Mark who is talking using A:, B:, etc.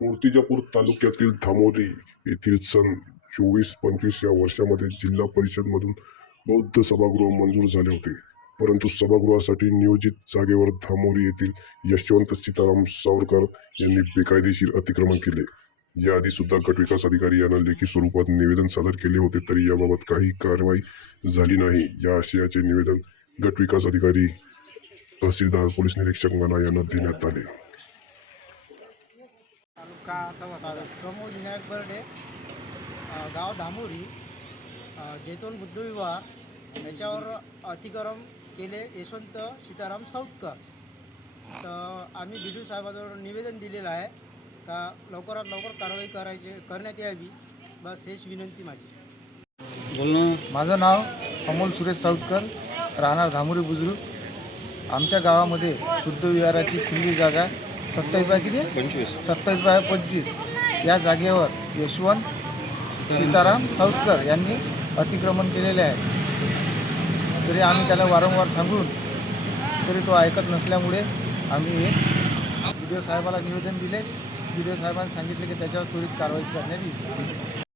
A: मूर्तिजापूर तालुक्यातील धामोरी येथील सन चोवीस पंचवीस या वर्षामध्ये जिल्हा परिषदमधून बौद्ध सभागृह मंजूर झाले होते. परंतु सभागृहासाठी नियोजित जागेवर धामोरी येथील यशवंत सीताराम सावरकर यांनी बेकायदेशीर अतिक्रमण केले. याआधी सुद्धा गटविकास अधिकारी यांना लेखी स्वरूपात निवेदन सादर केले होते तरी याबाबत काही कारवाई झाली नाही. या आशयाचे निवेदन गटविकास अधिकारी तहसीलदार पोलीस निरीक्षक मना यांना देण्यात आले.
B: तालुका प्रमोद विनायक बर्डे गाव धामोरी जैतोन बुद्धविवाह याच्यावर अतिक्रम केले यशवंत सीताराम सौतकर तर आम्ही बी डी साहेबाजवळ निवेदन दिलेलं आहे का लवकरात लवकर कारवाई करायची करण्यात यावी. बस हेच विनंती माझी.
C: बोलणं
D: माझं नाव अमोल सुरेश साऊतकर राहणार धामुरी बुजुर्ग. आमच्या गावामध्ये बुद्ध विहाराची खुली जागा सत्तावीस बाय किती?
C: पंचवीस.
D: सत्तावीस बाय पंचवीस. या जागेवर यशवंत सीताराम साऊतकर यांनी अतिक्रमण केलेले आहे. तरी आम्ही त्याला वारंवार सांगून तरी तो ऐकत नसल्यामुळे आम्ही हे बी साहेबाला निवेदन दिले. बी साहेबांनी सांगितले की त्याच्यावर त्वरित कारवाई करण्यात येईल.